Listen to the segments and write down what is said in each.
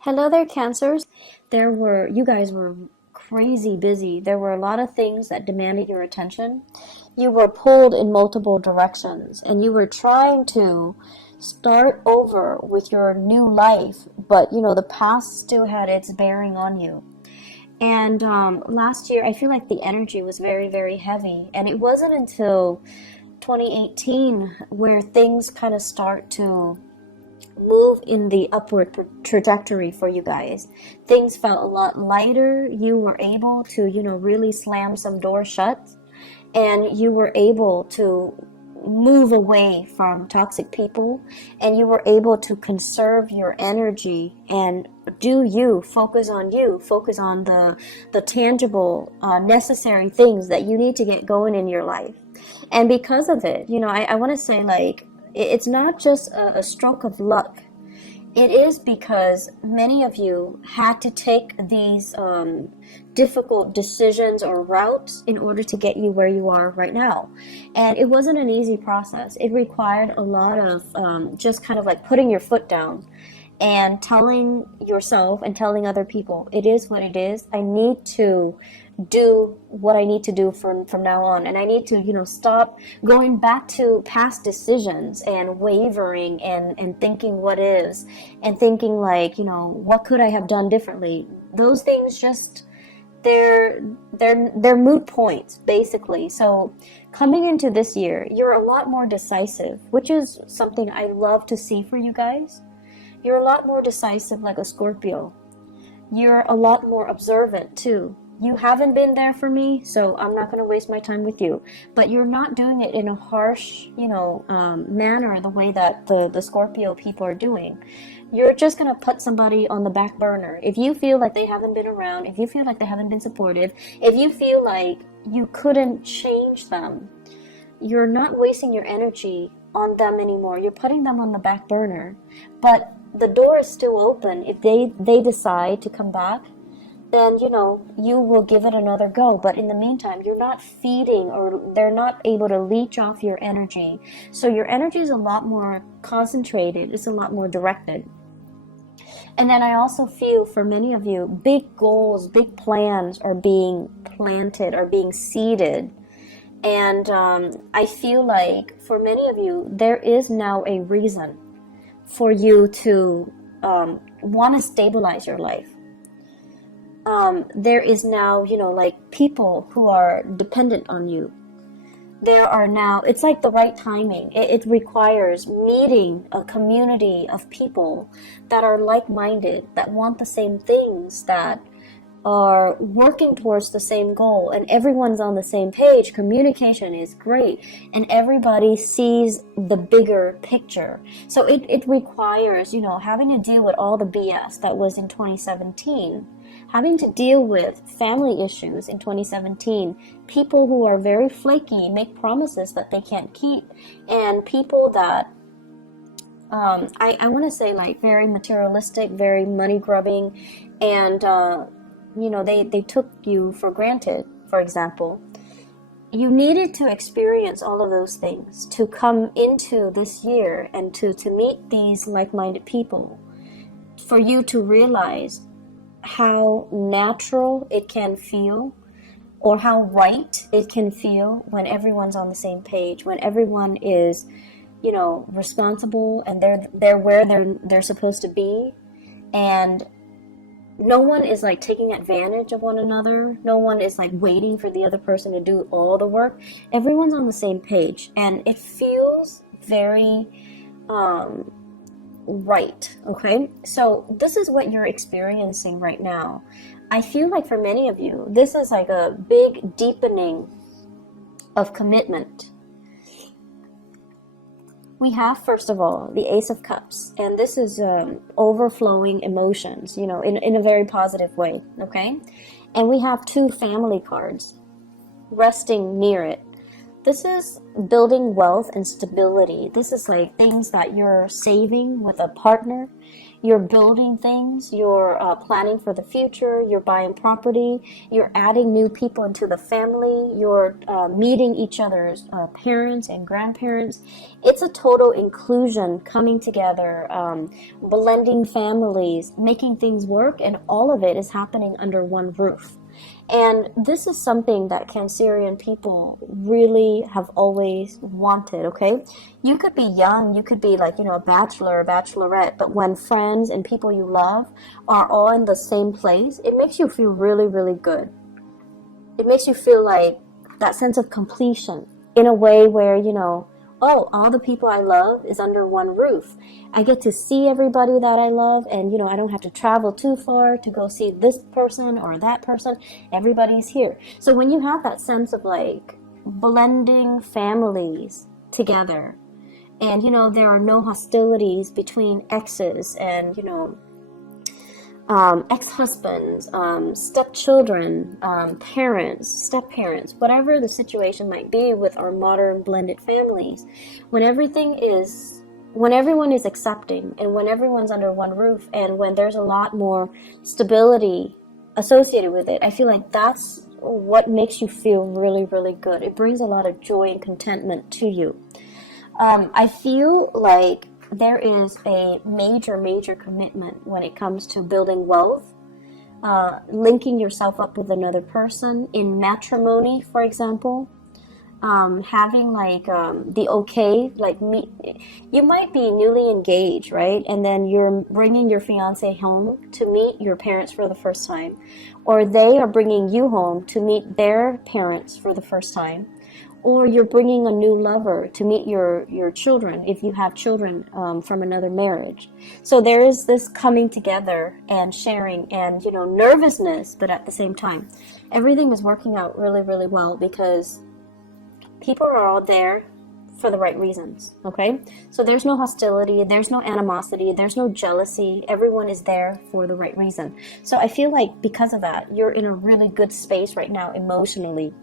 Hello there, Cancers. You guys were crazy busy. There were a lot of things that demanded your attention. You were pulled in multiple directions, and you were trying to start over with your new life, but the past still had its bearing on you. And last year, I feel like the energy was very, very heavy, and it wasn't until 2018 where things kind of start to move in the upward trajectory for you guys. Things felt a lot lighter. You were able to, really slam some doors shut, and you were able to move away from toxic people, and you were able to conserve your energy and focus on the tangible, necessary things that you need to get going in your life. And because of it, I want to say, like, it's not just a stroke of luck. It is because many of you had to take these difficult decisions or routes in order to get you where you are right now. And it wasn't an easy process. It required a lot of just kind of like putting your foot down and telling yourself and telling other people, it is what it is. I need to do what I need to do from now on. And I need to, stop going back to past decisions and wavering and thinking what is and thinking like, what could I have done differently? Those things just, they're moot points, basically. So coming into this year, you're a lot more decisive, which is something I love to see for you guys. You're a lot more decisive like a Scorpio. You're a lot more observant too. You haven't been there for me, so I'm not going to waste my time with you. But you're not doing it in a harsh, manner the way that the Scorpio people are doing. You're just going to put somebody on the back burner. If you feel like they haven't been around, if you feel like they haven't been supportive, if you feel like you couldn't change them, you're not wasting your energy on them anymore. You're putting them on the back burner. But the door is still open. If they decide to come back, then you will give it another go. But in the meantime, you're not feeding, or they're not able to leech off your energy. So your energy is a lot more concentrated. It's a lot more directed. And then I also feel for many of you, big goals, big plans are being planted, are being seeded. And I feel like for many of you, there is now a reason for you to want to stabilize your life. There is now, like people who are dependent on you. There are now, it's like the right timing. It requires meeting a community of people that are like-minded, that want the same things, that are working towards the same goal, and everyone's on the same page. Communication is great, and everybody sees the bigger picture. So it requires, having to deal with all the BS that was in 2017, having to deal with family issues in 2017, people who are very flaky, make promises that they can't keep, and people that I want to say, like, very materialistic, very money grubbing, and they took you for granted. For example, you needed to experience all of those things to come into this year and to meet these like-minded people, for you to realize how natural it can feel, or how right it can feel when everyone's on the same page, when everyone is, responsible, and they're where they're supposed to be, and no one is like taking advantage of one another. No one is like waiting for the other person to do all the work. Everyone's on the same page, and it feels very right. Okay, so this is what you're experiencing right now. I feel like for many of you, this is like a big deepening of commitment. We have, first of all, the Ace of Cups, and this is overflowing emotions, in a very positive way, okay? And we have two family cards resting near it. This is building wealth and stability. This is like things that you're saving with a partner. You're building things, you're planning for the future, you're buying property, you're adding new people into the family, you're meeting each other's parents and grandparents. It's a total inclusion coming together, blending families, making things work, and all of it is happening under one roof. And this is something that Cancerian people really have always wanted, okay? You could be young, you could be like, a bachelor or bachelorette, but when friends and people you love are all in the same place, it makes you feel really, really good. It makes you feel like that sense of completion in a way where, oh, all the people I love is under one roof. I get to see everybody that I love, and I don't have to travel too far to go see this person or that person. Everybody's here. So when you have that sense of like blending families together, and there are no hostilities between exes and ex-husbands, stepchildren, parents, step-parents, whatever the situation might be with our modern blended families, when everyone is accepting and when everyone's under one roof and when there's a lot more stability associated with it, I feel like that's what makes you feel really, really good. It brings a lot of joy and contentment to you. I feel like there is a major commitment when it comes to building wealth, linking yourself up with another person in matrimony, for example, having like the okay, like you might be newly engaged, right? And then you're bringing your fiance home to meet your parents for the first time, or they are bringing you home to meet their parents for the first time. Or you're bringing a new lover to meet your children, if you have children from another marriage. So there is this coming together and sharing and, nervousness, but at the same time, everything is working out really, really well because people are all there for the right reasons, okay? So there's no hostility, there's no animosity, there's no jealousy. Everyone is there for the right reason. So I feel like because of that, you're in a really good space right now emotionally.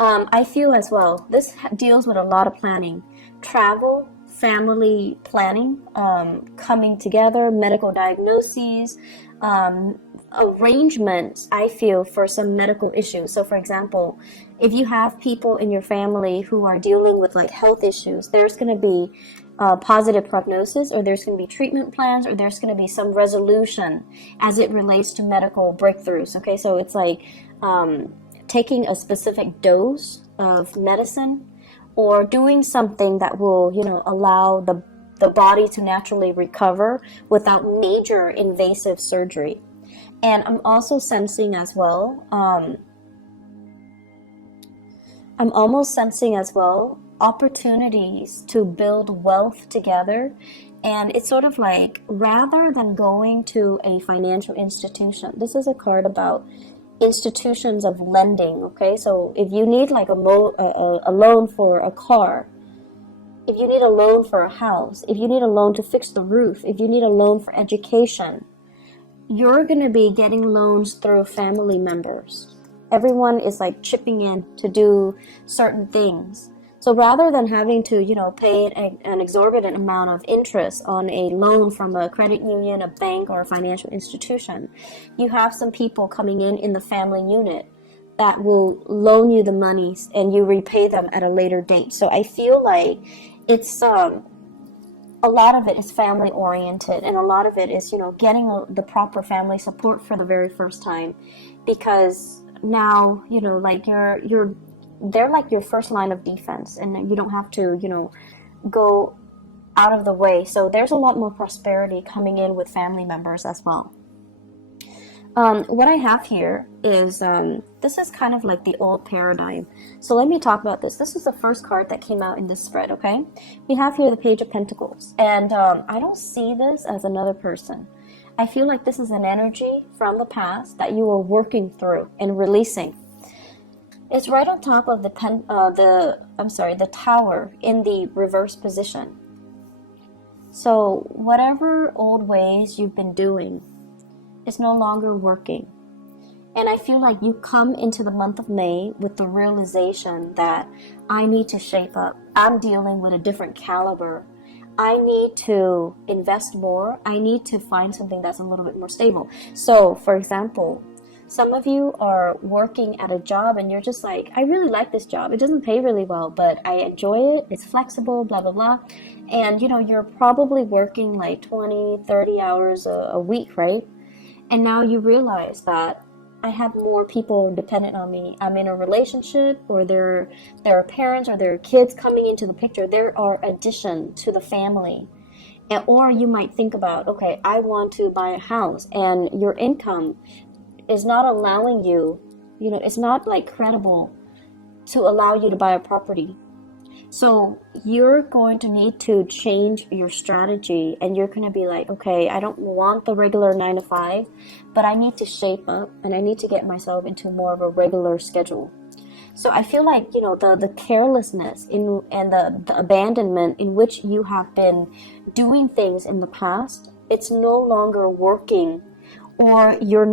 I feel as well, this deals with a lot of planning, travel, family planning, coming together, medical diagnoses, arrangements, I feel, for some medical issues. So for example, if you have people in your family who are dealing with like health issues, there's going to be positive prognosis, or there's going to be treatment plans, or there's going to be some resolution as it relates to medical breakthroughs. Okay, so it's like taking a specific dose of medicine or doing something that will, allow the body to naturally recover without major invasive surgery. And I'm also sensing as well, opportunities to build wealth together. And it's sort of like, rather than going to a financial institution, this is a card about institutions of lending, okay? So if you need like a loan for a car, if you need a loan for a house, if you need a loan to fix the roof, if you need a loan for education, you're going to be getting loans through family members. Everyone is like chipping in to do certain things. So rather than having to, pay an exorbitant amount of interest on a loan from a credit union, a bank, or a financial institution, you have some people coming in the family unit that will loan you the monies and you repay them at a later date. So I feel like it's a lot of it is family oriented, and a lot of it is, getting the proper family support for the very first time, because now, like they're like your first line of defense, and you don't have to, go out of the way. So there's a lot more prosperity coming in with family members as well. What I have here is, this is kind of like the old paradigm. So let me talk about this. This is the first card that came out in this spread, okay? We have here the Page of Pentacles. And I don't see this as another person. I feel like this is an energy from the past that you were working through and releasing. It's right on top of the Tower in the reverse position. So whatever old ways you've been doing is no longer working. And I feel like you come into the month of May with the realization that I need to shape up. I'm dealing with a different caliber. I need to invest more. I need to find something that's a little bit more stable. So, for example, some of you are working at a job and you're just like, I really like this job. It doesn't pay really well, but I enjoy it. It's flexible, blah, blah, blah. And, you're probably working like 20, 30 hours a week, right? And now you realize that I have more people dependent on me. I'm in a relationship, or there are parents or there are kids coming into the picture. There are addition to the family. Or you might think about, okay, I want to buy a house, and your income is not allowing you, it's not like credible to allow you to buy a property. So you're going to need to change your strategy, and you're going to be like, okay, I don't want the regular 9 to 5, but I need to shape up and I need to get myself into more of a regular schedule. So I feel like, the carelessness and the abandonment in which you have been doing things in the past, it's no longer working, or you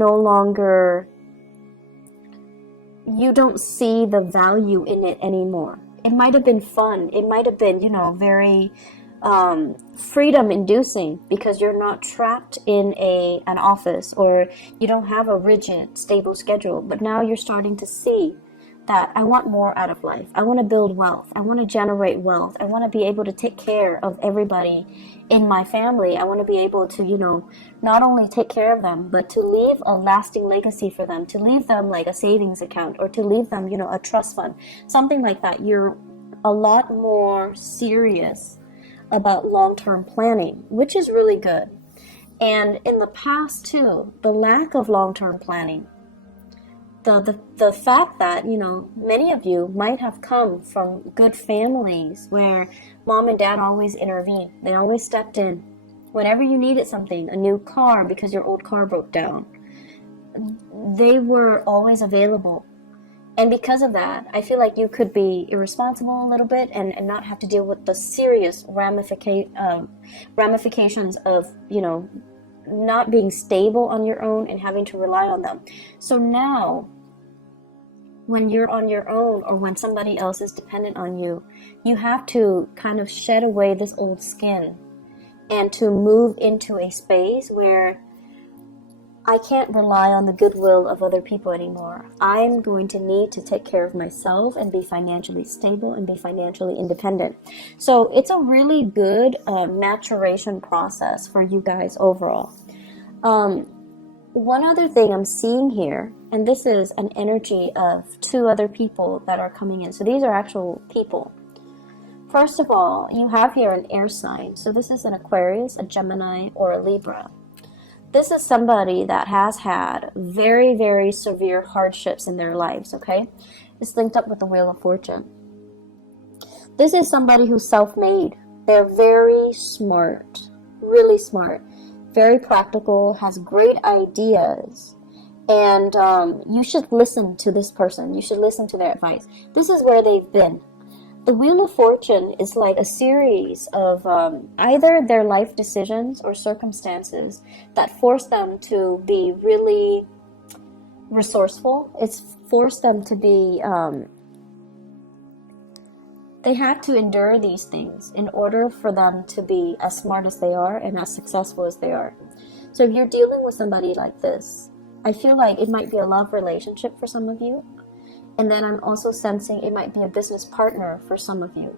don't see the value in it anymore. It might have been fun. It might have been, very freedom inducing, because you're not trapped in an office, or you don't have a rigid, stable schedule. But now you're starting to see that I want more out of life. I want to build wealth. I want to generate wealth. I want to be able to take care of everybody in my family. I want to be able to, not only take care of them, but to leave a lasting legacy for them, to leave them like a savings account, or to leave them, a trust fund, something like that. You're a lot more serious about long-term planning, which is really good. And in the past too, the lack of long-term planning, the fact that, many of you might have come from good families where mom and dad always intervened. They always stepped in. Whenever you needed something, a new car because your old car broke down, they were always available. And because of that, I feel like you could be irresponsible a little bit and not have to deal with the serious ramifications of, not being stable on your own and having to rely on them. So now, when you're on your own, or when somebody else is dependent on you, you have to kind of shed away this old skin and to move into a space where I can't rely on the goodwill of other people anymore. I'm going to need to take care of myself and be financially stable and be financially independent. So it's a really good maturation process for you guys overall. One other thing I'm seeing here, and this is an energy of 2 other people that are coming in. So these are actual people. First of all, you have here an air sign. So this is an Aquarius, a Gemini, or a Libra. This is somebody that has had very, very severe hardships in their lives, okay? It's linked up with the Wheel of Fortune. This is somebody who's self-made. They're very smart, really smart, very practical, has great ideas. And you should listen to this person. You should listen to their advice. This is where they've been. The Wheel of Fortune is like a series of either their life decisions or circumstances that force them to be really resourceful. It's forced them to be, they had to endure these things in order for them to be as smart as they are and as successful as they are. So if you're dealing with somebody like this, I feel like it might be a love relationship for some of you. And then I'm also sensing it might be a business partner for some of you.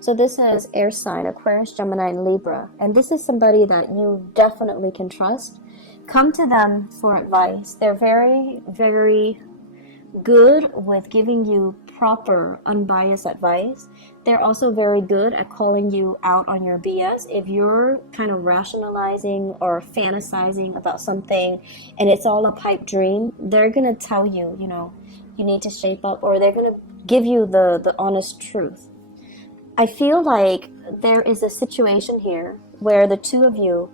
So this is air sign, Aquarius, Gemini, and Libra. And this is somebody that you definitely can trust. Come to them for advice. They're very, very good with giving you proper, unbiased advice. They're also very good at calling you out on your BS. If you're kind of rationalizing or fantasizing about something and it's all a pipe dream, they're going to tell you, you need to shape up, or they're going to give you the honest truth. I feel like there is a situation here where the 2 of you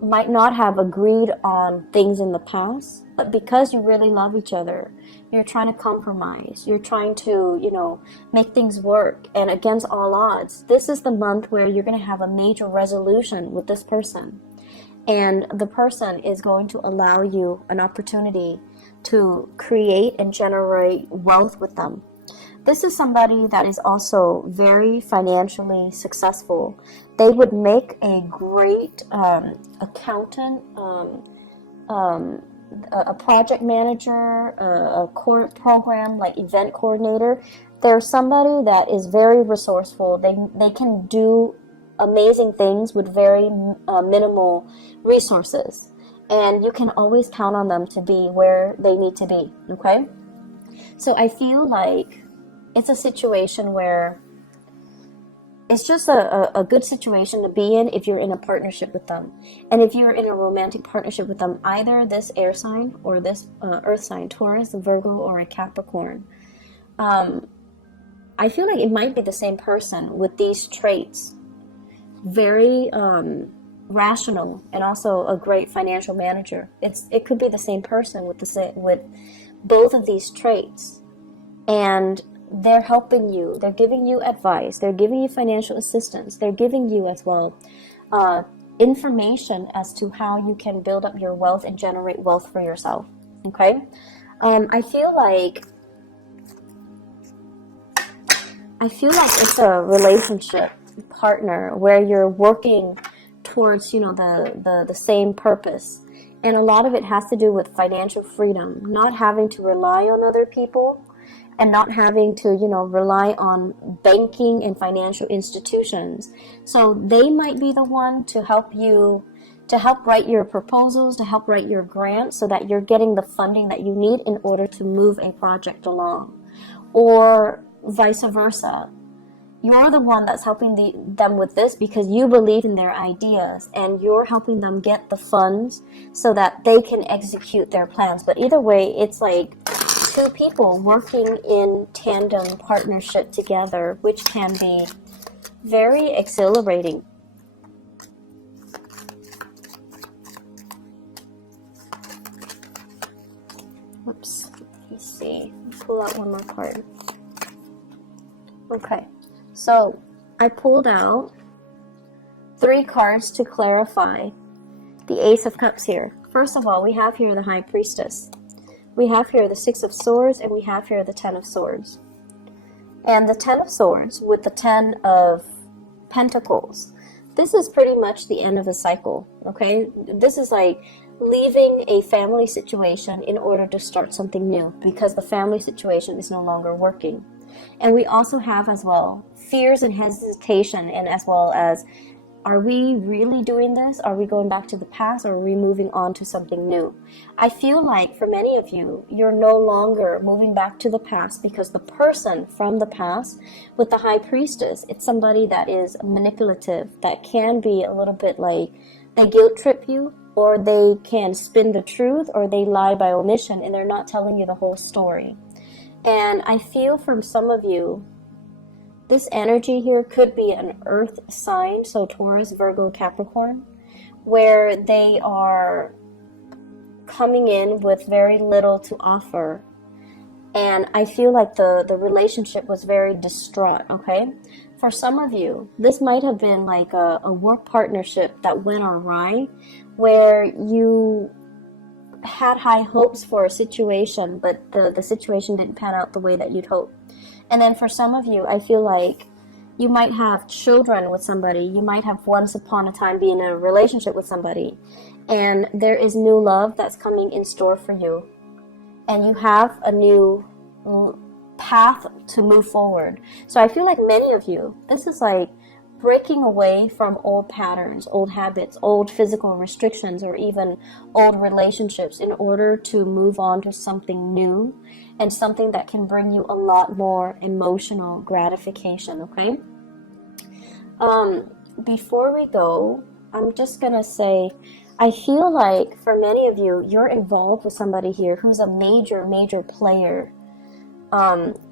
might not have agreed on things in the past, but because you really love each other, you're trying to compromise. You're trying to, make things work. And against all odds, this is the month where you're going to have a major resolution with this person. And the person is going to allow you an opportunity to create and generate wealth with them. This is somebody that is also very financially successful. They would make a great accountant, a project manager, a program like event coordinator. They're somebody that is very resourceful. They can do amazing things with very minimal resources, and you can always count on them to be where they need to be. Okay, so I feel like it's a situation where it's just a good situation to be in if you're in a partnership with them. And if you're in a romantic partnership with them, either this air sign or this earth sign, Taurus, a Virgo, or a Capricorn, I feel like it might be the same person with these traits. Very rational, and also a great financial manager. It could be the same person with both of these traits. And they're helping you. They're giving you advice. They're giving you financial assistance. They're giving you as well information as to how you can build up your wealth and generate wealth for yourself. Okay? I feel like it's a relationship partner where you're working towards, the same purpose. And a lot of it has to do with financial freedom, not having to rely on other people, and not having to, rely on banking and financial institutions. So they might be the one to help you, to help write your proposals, to help write your grants, so that you're getting the funding that you need in order to move a project along. Or vice versa. You're the one that's helping them with this because you believe in their ideas, and you're helping them get the funds so that they can execute their plans. But either way, it's like two people working in tandem partnership together, which can be very exhilarating. Oops, let's see. Pull out one more card. Okay, so I pulled out 3 cards to clarify the Ace of Cups here. First of all, we have here the High Priestess. We have here the 6 of Swords, and we have here the 10 of Swords. And the 10 of Swords with the 10 of Pentacles. This is pretty much the end of a cycle, okay? This is like leaving a family situation in order to start something new, because the family situation is no longer working. And we also have as well fears and hesitation, and as well as, are we really doing this? Are we going back to the past, or are we moving on to something new? I feel like for many of you, you're no longer moving back to the past, because the person from the past with the High Priestess, it's somebody that is manipulative, that can be a little bit like they guilt trip you, or they can spin the truth, or they lie by omission, and they're not telling you the whole story. And I feel from some of you, this energy here could be an earth sign, so Taurus, Virgo, Capricorn, where they are coming in with very little to offer. And I feel like the relationship was very distraught, okay? For some of you, this might have been like a work partnership that went awry, where you had high hopes for a situation, but the situation didn't pan out the way that you'd hoped. And then for some of you, I feel like you might have children with somebody. You might have once upon a time been in a relationship with somebody, and there is new love that's coming in store for you. And you have a new path to move forward. So I feel like many of you, this is like breaking away from old patterns, old habits, old physical restrictions, or even old relationships in order to move on to something new and something that can bring you a lot more emotional gratification, okay? Before we go, I'm just gonna say, I feel like for many of you, you're involved with somebody here who's a major player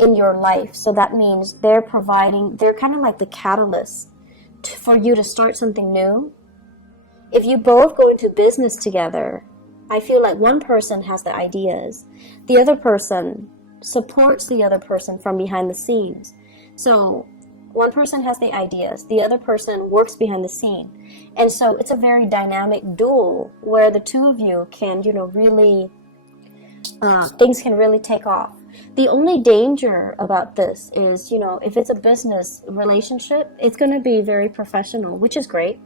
in your life. So that means they're kind of like the catalyst for you to start something new. If you both go into business together, I feel like one person has the ideas, the other person supports the other person from behind the scenes. So one person has the ideas, the other person works behind the scene. And so it's a very dynamic duel where the two of you can, really things can really take off. The only danger about this is, if it's a business relationship, it's going to be very professional, which is great.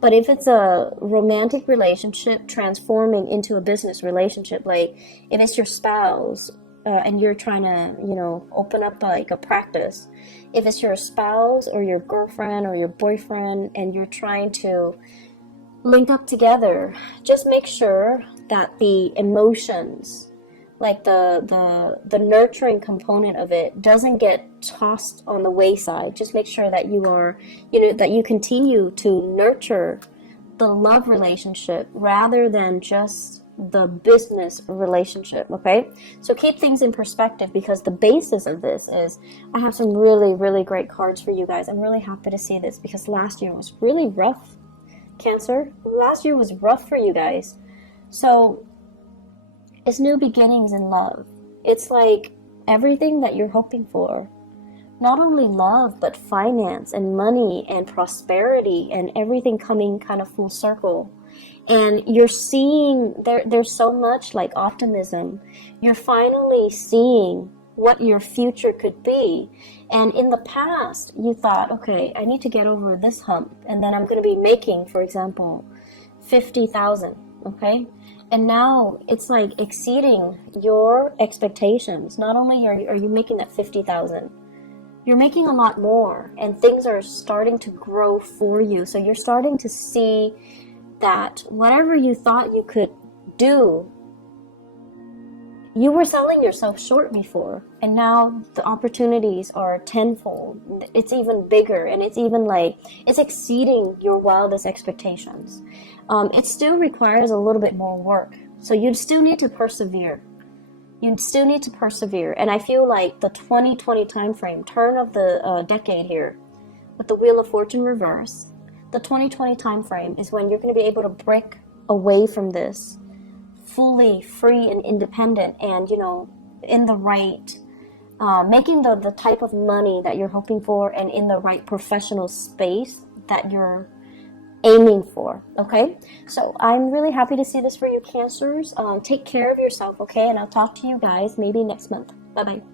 But if it's a romantic relationship transforming into a business relationship, like if it's your spouse and you're trying to, open up like a practice, if it's your spouse or your girlfriend or your boyfriend and you're trying to link up together, just make sure that the emotions, like the nurturing component of it, doesn't get tossed on the wayside. Just make sure that you are, that you continue to nurture the love relationship rather than just the business relationship. Okay, so keep things in perspective, because the basis of this is, I have some really, really great cards for you guys. I'm really happy to see this because last year was really rough. Cancer, last year was rough for you guys. So it's new beginnings in love. It's like everything that you're hoping for. Not only love, but finance and money and prosperity and everything coming kind of full circle. And you're seeing, there's so much like optimism. You're finally seeing what your future could be. And in the past, you thought, okay, I need to get over this hump, and then I'm going to be making, for example, 50,000, okay? And now it's like exceeding your expectations. Not only are you making that 50,000, you're making a lot more, and things are starting to grow for you. So you're starting to see that whatever you thought you could do, you were selling yourself short before, and now the opportunities are tenfold. It's even bigger, and it's even like, it's exceeding your wildest expectations. It still requires a little bit more work. So you still need to persevere. You still need to persevere. And I feel like the 2020 time frame, turn of the decade here, with the Wheel of Fortune reverse, the 2020 time frame is when you're going to be able to break away from this fully free and independent, and in the right, making the type of money that you're hoping for, and in the right professional space that you're aiming for. Okay, so I'm really happy to see this for you, Cancers. Take care of yourself, okay? And I'll talk to you guys maybe next month. Bye bye.